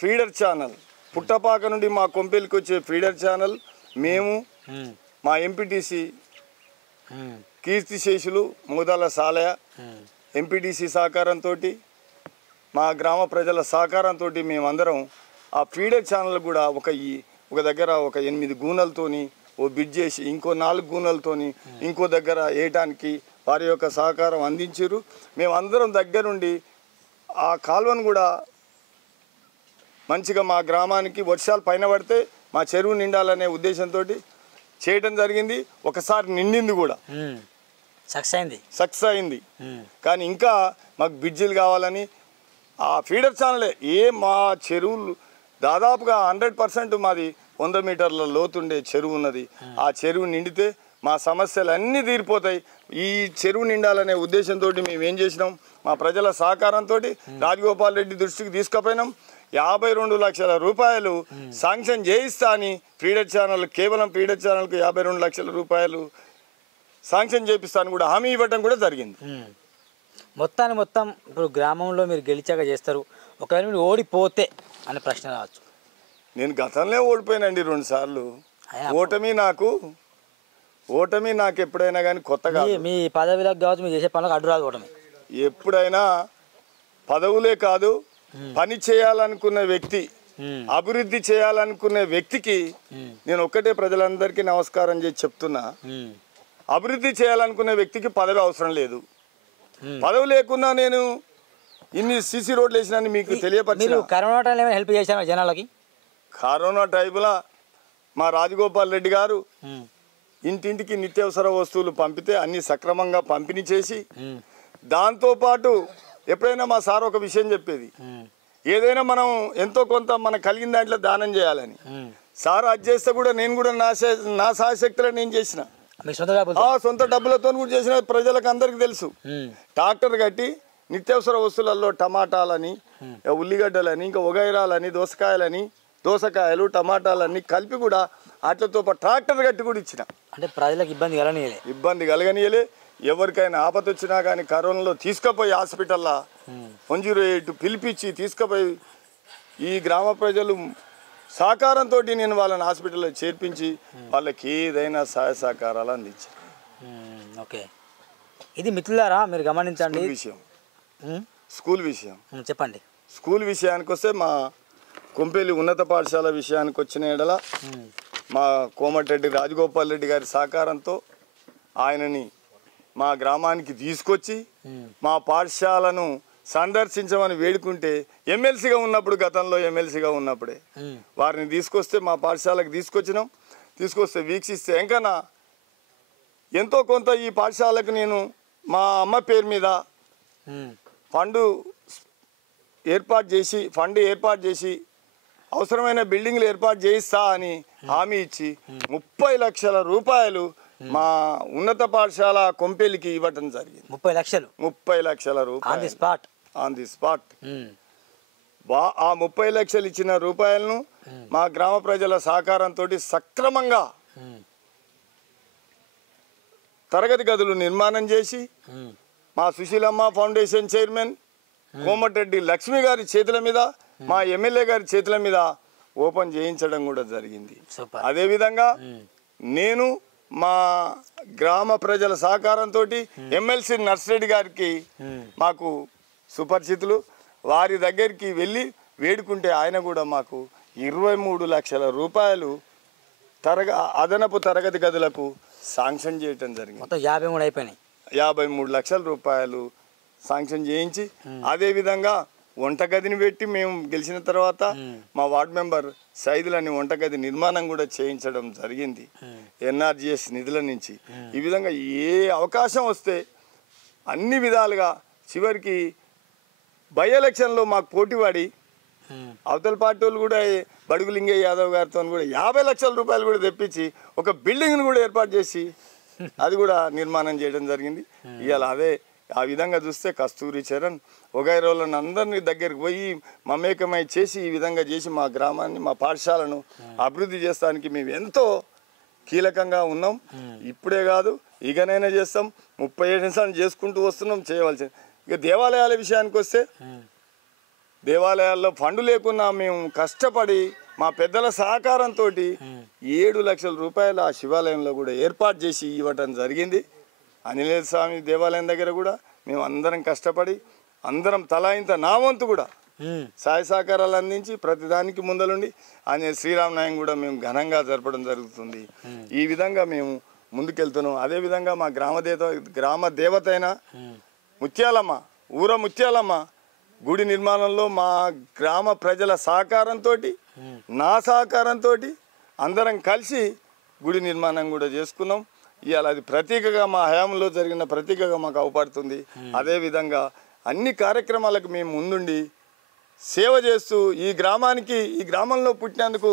ఫీడర్ ఛానల్ పుట్టపాక నుండి మా కొంపెలికి వచ్చే ఫీడర్ ఛానల్ మేము, మా ఎంపీటీసీ కీర్తిశేషులు మూదాల సాలయ ఎంపీటీసీ సహకారంతో, మా గ్రామ ప్రజల సహకారంతో మేమందరం ఆ ఫీడర్ ఛానల్ కూడా ఒక దగ్గర ఒక 8 గూనెలతోని ఓ బిడ్ చేసి ఇంకో 4 గూనెలతోని ఇంకో దగ్గర వేయటానికి వారి యొక్క సహకారం అందించారు. మేమందరం దగ్గరుండి ఆ కాలువను కూడా మంచిగా మా గ్రామానికి వర్షాలు పైన పడితే మా చెరువు నిండాలనే ఉద్దేశంతో చేయడం జరిగింది. ఒకసారి నిండింది కూడా, సక్సెస్ అయింది. కానీ ఇంకా మాకు బ్రిడ్జిలు కావాలని ఆ ఫీడర్ ఛానలే మా చెరువులు దాదాపుగా 100% మాది 100 మీటర్ల లోతుండే చెరువు ఉన్నది. ఆ చెరువు నిండితే మా సమస్యలు అన్నీ తీరిపోతాయి. ఈ చెరువు నిండాలనే ఉద్దేశంతో మేము ఏం చేసినాం, మా ప్రజల సహకారంతో రాజగోపాల్ రెడ్డి దృష్టికి తీసుకుపోయినాం. 52 లక్షల రూపాయలు శాంక్షన్ చేయిస్తా అని ఫీడర్ ఛానల్, కేవలం ఫీడర్ ఛానల్కు 52 లక్షల రూపాయలు శాంక్షన్ చేపిస్తాను కూడా హామీ ఇవ్వటం కూడా జరిగింది. మొత్తం ఇప్పుడు గ్రామంలో మీరు గెలిచాక చేస్తారు, ఒకవేళ మీరు ఓడిపోతే అనే ప్రశ్న రావచ్చు. నేను గతంలో ఓడిపోయానండి 2 సార్లు. ఓటమి నాకు ఎప్పుడైనా కానీ కొత్తగా, మీ పదవిలకు కావచ్చు, మీరు చేసే పనులకు అడ్డు రాదు ఓటమి. ఎప్పుడైనా పదవులే కాదు, పని చేయాలనుకున్న వ్యక్తి, అభివృద్ధి చేయాలనుకునే వ్యక్తికి నేను ఒక్కటే ప్రజలందరికీ నమస్కారం చేసి చెప్తున్నా, అభివృద్ధి చేయాలనుకునే వ్యక్తికి పదవి అవసరం లేదు. పదవి లేకున్నా నేను ఇన్ని సీసీ రోడ్లు వేసినా మీకు తెలియపరిచాను. కరోనా టైంలో ఏమైనా హెల్ప్ చేశాను జనాలకి? కరోనా టైంలో మా రాజగోపాల్ రెడ్డి గారు ఇంటింటికి నిత్యావసర వస్తువులు పంపితే అన్ని సక్రమంగా పంపిణీ చేసి, దాంతోపాటు ఎప్పుడైనా మా సార్ ఒక విషయం చెప్పేది, ఏదైనా మనం ఎంతో కొంత మనకు కలిగిన దాంట్లో దానం చేయాలని. సార్ అది చేస్తే కూడా నేను కూడా నా సాయశక్తులు నేను చేసిన, సొంత డబ్బులతో కూడా చేసిన. ప్రజలకు అందరికి తెలుసు. ట్రాక్టర్ కట్టి నిత్యావసర వస్తువులలో టమాటాలని, ఉల్లిగడ్డలని, ఇంకా ఉగైరాలని, దోసకాయలు, టమాటాలన్నీ కలిపి కూడా వాటితో పాటు ట్రాక్టర్ కట్టి కూడా ఇచ్చిన. అంటే ప్రజలకు ఇబ్బంది కలగనియలే. ఎవరికైనా ఆపద వచ్చినా కానీ కరోనాలో తీసుకుపోయి హాస్పిటల్లో 108 పిలిపించి తీసుకుపోయి ఈ గ్రామ ప్రజలు సహకారంతో నేను వాళ్ళని హాస్పిటల్లో చేర్పించి వాళ్ళకి ఏదైనా సహాయ సహకారాలు అందించాను. ఓకే, ఇది మిత్రులారా మీరు గమనించండి. స్కూల్ విషయం చెప్పండి. స్కూల్ విషయానికి వస్తే మా కొంపేలి ఉన్నత పాఠశాల విషయానికి వచ్చిన ఎడల మా కోమటిరెడ్డి రాజగోపాల్ రెడ్డి గారి సహకారంతో ఆయనని మా గ్రామానికి తీసుకొచ్చి మా పాఠశాలను సందర్శించమని వేడుకుంటే, ఎమ్మెల్సీగా ఉన్నప్పుడు, గతంలో ఎమ్మెల్సీగా ఉన్నప్పుడే వారిని తీసుకొస్తే మా పాఠశాలకు తీసుకొస్తే వీక్షిస్తే ఎంకన్నా ఎంతో కొంత ఈ పాఠశాలకు నేను మా అమ్మ పేరు మీద ఫండ్ ఏర్పాటు చేసి అవసరమైన బిల్డింగ్లు ఏర్పాటు చేయిస్తా అని హామీ ఇచ్చి 30 లక్షల రూపాయలు మా ఉన్నత పాఠశాల కొంపెలికి ఇవ్వటం జరిగింది. 30 లక్షల రూపాయలు ఆన్ ది స్పాట్. ఆ 30 లక్షలు ఇచ్చిన రూపాయలను మా గ్రామ ప్రజల సహకారంతో సక్రమంగా తరగతి గదులు నిర్మాణం చేసి మా సుశీలమ్మ ఫౌండేషన్ చైర్మన్ కోమటిరెడ్డి లక్ష్మి గారి చేతుల మీద, మా ఎమ్మెల్యే గారి చేతుల మీద ఓపెన్ చేయించడం కూడా జరిగింది. అదేవిధంగా నేను మా గ్రామ ప్రజల సహకారంతో ఎమ్మెల్సీ నర్సిరెడ్డి గారికి మాకు సుపరిచితులు, వారి దగ్గరికి వెళ్ళి వేడుకుంటే ఆయన కూడా మాకు 23 లక్షల రూపాయలు అదనపు తరగతి గదులకు శాంక్షన్ చేయటం జరిగింది. మొత్తం 53 అయిపోయినాయి. 53 లక్షల రూపాయలు శాంక్షన్ చేయించి, అదేవిధంగా వంటగదిని పెట్టి మేము గెలిచిన తర్వాత మా వార్డు మెంబర్ సైదులని వంటగది నిర్మాణం కూడా చేయించడం జరిగింది ఎన్ఆర్జిఎస్ నిధుల నుంచి. ఈ విధంగా ఏ అవకాశం వస్తే అన్ని విధాలుగా చివరికి బై ఎలక్షన్లో మాకు పోటీపడి అవతల పార్టీ వాళ్ళు కూడా బడుగు లింగయ్య యాదవ్ గారితో కూడా 50 లక్షల రూపాయలు కూడా తెప్పించి ఒక బిల్డింగ్ను కూడా ఏర్పాటు చేసి అది కూడా నిర్మాణం చేయడం జరిగింది. ఇవాళ అదే ఆ విధంగా చూస్తే కస్తూరి చరణ్ వగైరోళ్ళని అందరినీ దగ్గరికి పోయి మమేకమై చేసి ఈ విధంగా చేసి మా గ్రామాన్ని మా పాఠశాలను అభివృద్ధి చేస్తానికి మేము ఎంతో కీలకంగా ఉన్నాం. ఇప్పుడే కాదు, ఇకనైనా చేస్తాం. 37 సంవత్సరాలు చేసుకుంటూ వస్తున్నాం, చేయవలసింది. ఇక దేవాలయాల విషయానికి వస్తే దేవాలయాల్లో ఫండ్ లేకున్నా మేము కష్టపడి మా పెద్దల సహకారంతో 7 లక్షల రూపాయలు ఆ శివాలయంలో కూడా ఏర్పాటు చేసి ఇవ్వటం జరిగింది. ఆంజనేయ స్వామి దేవాలయం దగ్గర కూడా మేము అందరం కష్టపడి అందరం తలా ఇంత నా వంతు కూడా సహాయ సహకారాలు అందించి ప్రతిదానికి ముందలుండి ఆంజనేయ శ్రీరామ నాయం కూడా మేము ఘనంగా జరపడం జరుగుతుంది. ఈ విధంగా మేము ముందుకెళ్తున్నాం. అదేవిధంగా మా గ్రామ దేవత అయిన ముత్యాలమ్మ, ఊర ముత్యాలమ్మ గుడి నిర్మాణంలో మా గ్రామ ప్రజల సహకారంతో నా సహకారంతో అందరం కలిసి గుడి నిర్మాణం కూడా చేసుకున్నాం. ఇవాళ అది ప్రతీకగా మా హయాంలో జరిగిన ప్రతీకగా మాకు అవపడుతుంది. అదేవిధంగా అన్ని కార్యక్రమాలకు మేము ముందుండి సేవ చేస్తూ ఈ గ్రామంలో పుట్టినందుకు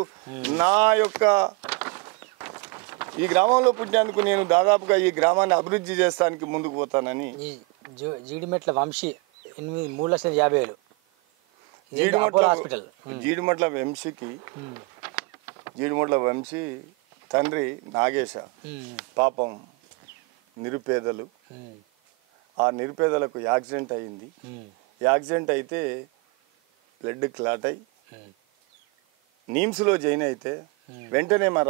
ఈ గ్రామంలో పుట్టినందుకు నేను దాదాపుగా ఈ గ్రామాన్ని అభివృద్ధి చేస్తానికి ముందుకు పోతానని. జీడిమెట్ల వంశీ 3,50,000 జీడిమెట్ల వంశీ తండ్రి నాగేశ పాపం నిరుపేదలు. ఆ నిరుపేదలకు యాక్సిడెంట్ అయింది. యాక్సిడెంట్ అయితే బ్లడ్ క్లాట్ అయి నీమ్స్లో జాయిన్ అయితే వెంటనే మా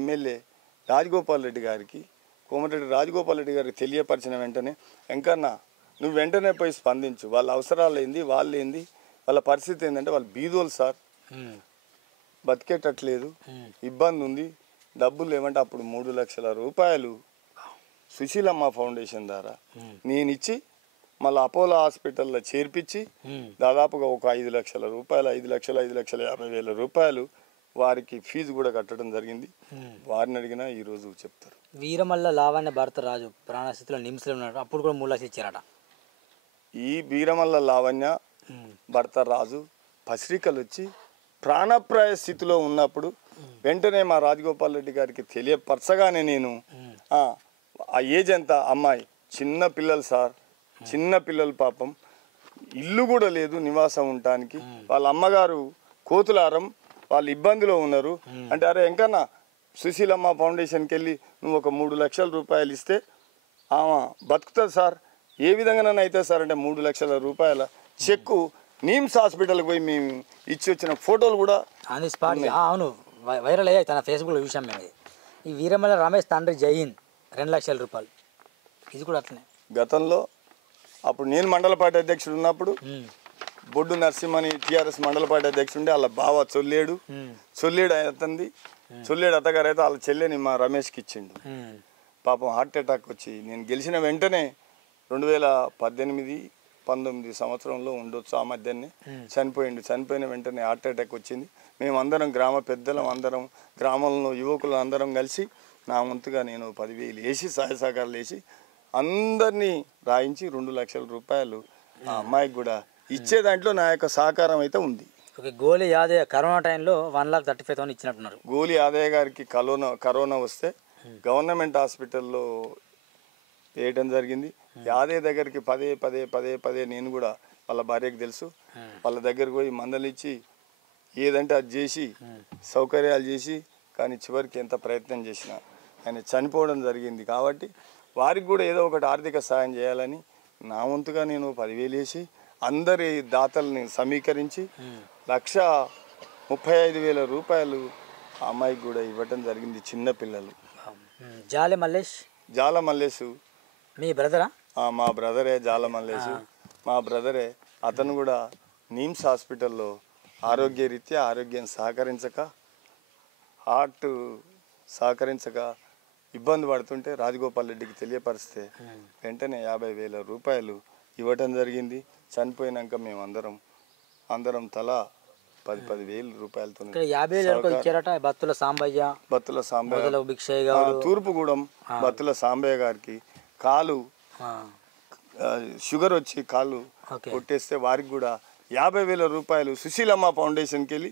ఎమ్మెల్యే రాజగోపాల్ రెడ్డి గారికి, కోమటిరెడ్డి రాజగోపాల్ రెడ్డి గారికి తెలియపరిచిన వెంటనే, వెంకన్న నువ్వు వెంటనే పోయి స్పందించు, వాళ్ళ అవసరాలు ఏంది, వాళ్ళు ఏంది, వాళ్ళ పరిస్థితి ఏంటంటే వాళ్ళు బీదోలు సార్, బతికేటట్లేదు, ఇబ్బంది ఉంది, డబ్బులు లేవంటే అప్పుడు 3 లక్షల రూపాయలు సుశీలమ్మ ఫౌండేషన్ ద్వారా నేను ఇచ్చి మళ్ళీ అపోలో హాస్పిటల్లో చేర్పించి దాదాపుగా ఒక 5 లక్షల రూపాయలు 5,50,000 రూపాయలు వారికి ఫీజు కూడా కట్టడం జరిగింది. వారిని అడిగినా ఈరోజు చెప్తారు. వీరమల్ల లావణ్య భర్త రాజు ప్రాణస్థితిలో నిమ్స్లో ఉన్నాడు, అప్పుడు కూడా 3 లక్షలు ఇచ్చారట. ఈ వీరమల్ల లావణ్య భర్త రాజు పసిరికలు వచ్చి ప్రాణప్రాయ స్థితిలో ఉన్నప్పుడు వెంటనే మా రాజగోపాల్ రెడ్డి గారికి తెలియపరచగానే నేను ఆ ఏజ్ ఎంత అమ్మాయి, చిన్న పిల్లలు సార్, చిన్న పిల్లలు పాపం, ఇల్లు కూడా లేదు నివాసం ఉండటానికి, వాళ్ళ అమ్మగారు కోతులారం, వాళ్ళు ఇబ్బందిలో ఉన్నారు అంటే, అరే ఎంకన్నా సుశీలమ్మ ఫౌండేషన్కి వెళ్ళి నువ్వు ఒక 3 లక్షల రూపాయలు ఇస్తే ఆమె బతుకుతుంది సార్, ఏ విధంగానైనా అవుతుంది సార్ అంటే 3 లక్షల రూపాయల చెక్కు నీమ్స్ హాస్పిటల్కి పోయి మేము ఇచ్చి వచ్చిన ఫోటోలు కూడా అవును వైరల్ అయ్యాయి, తన ఫేస్బుక్లో చూసాం మేము. ఈ వీరమల్ల రమేష్ తండ్రి జైన్ 2 లక్షల రూపాయలు, ఇది కూడా అట్లనే. గతంలో అప్పుడు నేను మండల పార్టీ అధ్యక్షుడు ఉన్నప్పుడు బొడ్డు నరసింహని టీఆర్ఎస్ మండల పార్టీ అధ్యక్షుడు, వాళ్ళ బావ చొల్లేడు అతంది, చొల్లేడు అత్తగారు అయితే వాళ్ళ చెల్లెని మా రమేష్కి ఇచ్చిండు. పాపం హార్ట్ అటాక్ వచ్చి నేను గెలిచిన వెంటనే 2018-19 సంవత్సరంలో ఉండొచ్చు ఆ మధ్యనే చనిపోయిండు. చనిపోయిన వెంటనే హార్ట్ అటాక్ వచ్చింది. మేమందరం గ్రామ పెద్దలం అందరం గ్రామంలో యువకులు అందరం కలిసి నా వంతుగా నేను 10,000 వేసి సహాయ సహకారాలు వేసి అందరినీ రాయించి 2 లక్షల రూపాయలు ఆ అమ్మాయికి కూడా ఇచ్చే దాంట్లో నా యొక్క సహకారం అయితే ఉంది. గోలి యాదయ్య కరోనా టైంలో 1,35,000 ఇచ్చినట్టున్నారు. గోలి యాదయ్య గారికి కరోనా వస్తే గవర్నమెంట్ హాస్పిటల్లో వేయడం జరిగింది. యాదయ్య దగ్గరికి పదే నేను కూడా వాళ్ళ భార్యకు తెలుసు, వాళ్ళ దగ్గరికి పోయి మందలిచ్చి ఏదంటే అది చేసి సౌకర్యాలు చేసి, కానీ చివరికి ఎంత ప్రయత్నం చేసినా ఆయన చనిపోవడం జరిగింది. కాబట్టి వారికి కూడా ఏదో ఒకటి ఆర్థిక సహాయం చేయాలని నా వంతుగా నేను 10,000 వేసి అందరి దాతల్ని సమీకరించి 1,35,000 రూపాయలు ఆ అమ్మాయికి కూడా ఇవ్వటం జరిగింది. చిన్న పిల్లలు. జాలి మల్లేష్, జాల మల్లేషు మీ బ్రదరా? మా బ్రదరే జాల మల్లేషు, మా బ్రదరే. అతను కూడా నిమ్స్ హాస్పిటల్లో ఆరోగ్యరీత్యా ఆరోగ్యం సహకరించక, హార్ట్ సహకరించక ఇబ్బంది పడుతుంటే రాజగోపాల్ రెడ్డికి తెలియపరిస్తే వెంటనే 50,000 రూపాయలు ఇవ్వటం జరిగింది. చనిపోయినాక మేము అందరం తలా 10,000 రూపాయలతో 50,000 ఇచ్చారట. బత్తుల సాంబయ్య, తూర్పుగూడెం బత్తుల సాంబయ్య గారికి కాలు షుగర్ వచ్చి కాలు కొట్టేస్తే వారికి కూడా 50,000 రూపాయలు సుశీలమ్మ ఫౌండేషన్కి వెళ్ళి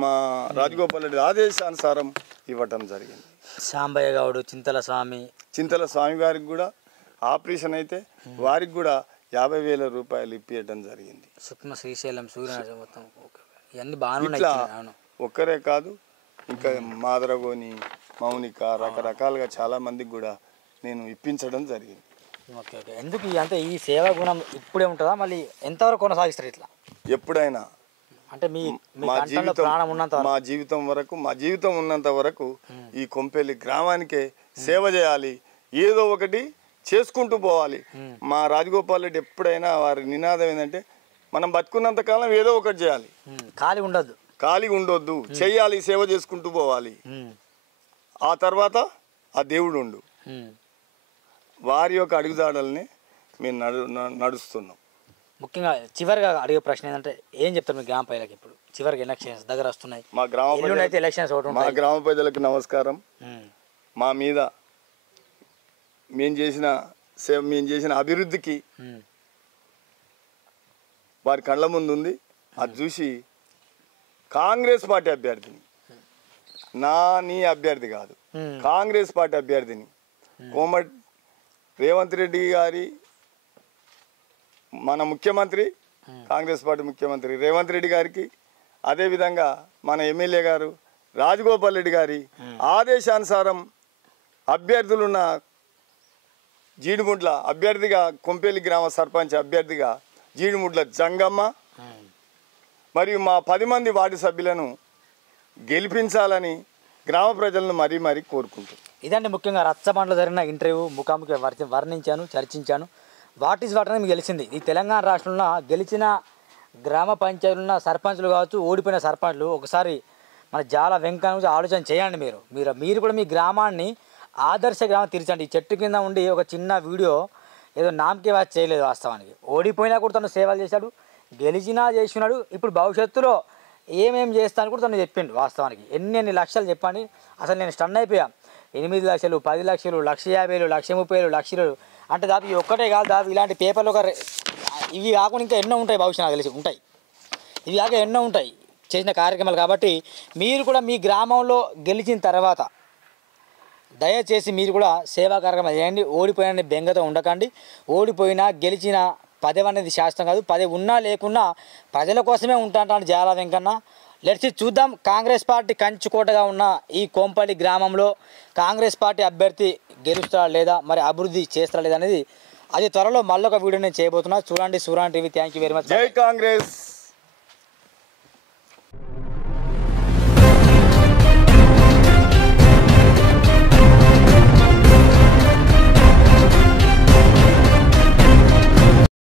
మా రాజగోపాల్ రెడ్డి ఆదేశానుసారం ఇవ్వటం జరిగింది. సాంబయ్య గౌడు, చింతల స్వామి గారికి కూడా ఆపరేషన్ అయితే వారికి కూడా 50,000 రూపాయలు ఇప్పించడం జరిగింది. సుక్మ, శ్రీశైలం, సూర్యనారాయణ మొత్తం ఇవన్నీ బాగానే ఇట్లా ఒక్కరే కాదు, ఇంకా మాదరగోని, మౌనిక, రకరకాలుగా చాలా మందికి కూడా నేను ఇప్పించడం జరిగింది. Okay okay. ఎందుకు అంటే ఈ సేవా గుణం ఇప్పుడే ఉంటుందా, మళ్ళీ ఎంతవరకు కొనసాగిస్తారు ఇట్లా? ఎప్పుడైనా అంటే మా జీవితం ఉన్నంత వరకు ఈ కొంపెల్లి గ్రామానికే సేవ చేయాలి, ఏదో ఒకటి చేసుకుంటూ పోవాలి. మా రాజగోపాల్ రెడ్డి ఎప్పుడైనా వారి నినాదం ఏంటంటే మనం బతుకున్నంత కాలం ఏదో ఒకటి చేయాలి, ఖాళీ ఉండొద్దు, చెయ్యాలి, సేవ చేసుకుంటూ పోవాలి. ఆ తర్వాత ఆ దేవుడు ఉండు. వారి యొక్క అడుగుదాడల్ని మేము నడుస్తున్నాం. ముఖ్యంగా చివరిగా అడిగే ప్రశ్న ఏంటంటే ఏం చెప్తారు మీ గ్రామ ప్రజలకు? ఇప్పుడు చివరికి ఎలక్షన్స్ దగ్గర వస్తున్నాయి. మా గ్రామ ప్రజలకు నమస్కారం. మా మీద మేము చేసిన అభివృద్ధికి వారి కళ్ళ ముందు ఉంది. అది చూసి కాంగ్రెస్ పార్టీ అభ్యర్థిని, నీ అభ్యర్థి కాదు, కాంగ్రెస్ పార్టీ అభ్యర్థిని కోమటి రేవంత్ రెడ్డి గారి, మన ముఖ్యమంత్రి, కాంగ్రెస్ పార్టీ ముఖ్యమంత్రి రేవంత్ రెడ్డి గారికి, అదేవిధంగా మన ఎమ్మెల్యే గారు రాజగోపాల్ రెడ్డి గారి ఆదేశానుసారం అభ్యర్థులున్న జీడిముడ్ల అభ్యర్థిగా, కొంపెల్లి గ్రామ సర్పంచ్ అభ్యర్థిగా జీడిముడ్ల జంగమ్మ మరియు మా 10 మంది వార్డు సభ్యులను గెలిపించాలని గ్రామ ప్రజలను మరీ కోరుకుంటున్నాను. ఇదండి ముఖ్యంగా రచ్చబండలో జరిగిన ఇంటర్వ్యూ, ముఖాముఖి వర్ణించాను, చర్చించాను. వాట్ అనేది మీకు తెలిసింది. ఈ తెలంగాణ రాష్ట్రంలో గెలిచిన గ్రామ పంచాయతీలున్న సర్పంచ్లు కావచ్చు, ఓడిపోయిన సర్పంచ్లు ఒకసారి మన జాల వెంకన్న గురించి ఆలోచన చేయండి. మీరు కూడా మీ గ్రామాన్ని ఆదర్శ గ్రామం తీర్చండి. ఈ చెట్టు కింద ఉండి ఒక చిన్న వీడియో ఏదో నామకే వాచ్ చేయలేదు. వాస్తవానికి ఓడిపోయినా కూడా తను సేవలు చేశాడు, గెలిచినా చేసినాడు. ఇప్పుడు భవిష్యత్తులో ఏమేమి చేస్తాను కూడా తను చెప్పిండు. వాస్తవానికి ఎన్ని లక్షలు చెప్పండి. అసలు నేను స్టన్ అయిపోయా. 8 లక్షలు, 10 లక్షలు, 150,000, 130,000, 1,00,000 అంటే దాపు ఇవి ఒక్కటే కాదు. దాపు ఇలాంటి పేపర్లు ఇవి కాకుండా ఇంకా ఎన్నో ఉంటాయి. భవిష్యత్తు నాకు తెలిసి ఉంటాయి. ఇవి కాక ఎన్నో ఉంటాయి చేసిన కార్యక్రమాలు. కాబట్టి మీరు కూడా మీ గ్రామంలో గెలిచిన తర్వాత దయచేసి మీరు కూడా సేవా కార్యక్రమాలు చేయండి. ఓడిపోయిన బెంగతో ఉండకండి. ఓడిపోయినా గెలిచిన పదవి అనేది శాస్త్రం కాదు. పదవి ఉన్నా లేకున్నా ప్రజల కోసమే ఉంటాంటాను జాల వెంకన్న. లెట్స్ చూద్దాం కాంగ్రెస్ పార్టీ కంచుకోటగా ఉన్న ఈ కోంపల్లి గ్రామంలో కాంగ్రెస్ పార్టీ అభ్యర్థి గెలుస్తారా లేదా, మరి అభివృద్ధి చేస్తారా లేదా అనేది అది త్వరలో మళ్ళొక వీడియో నేను చేయబోతున్నా. చూడండి Suran TV. Thank you very much. జై కాంగ్రెస్.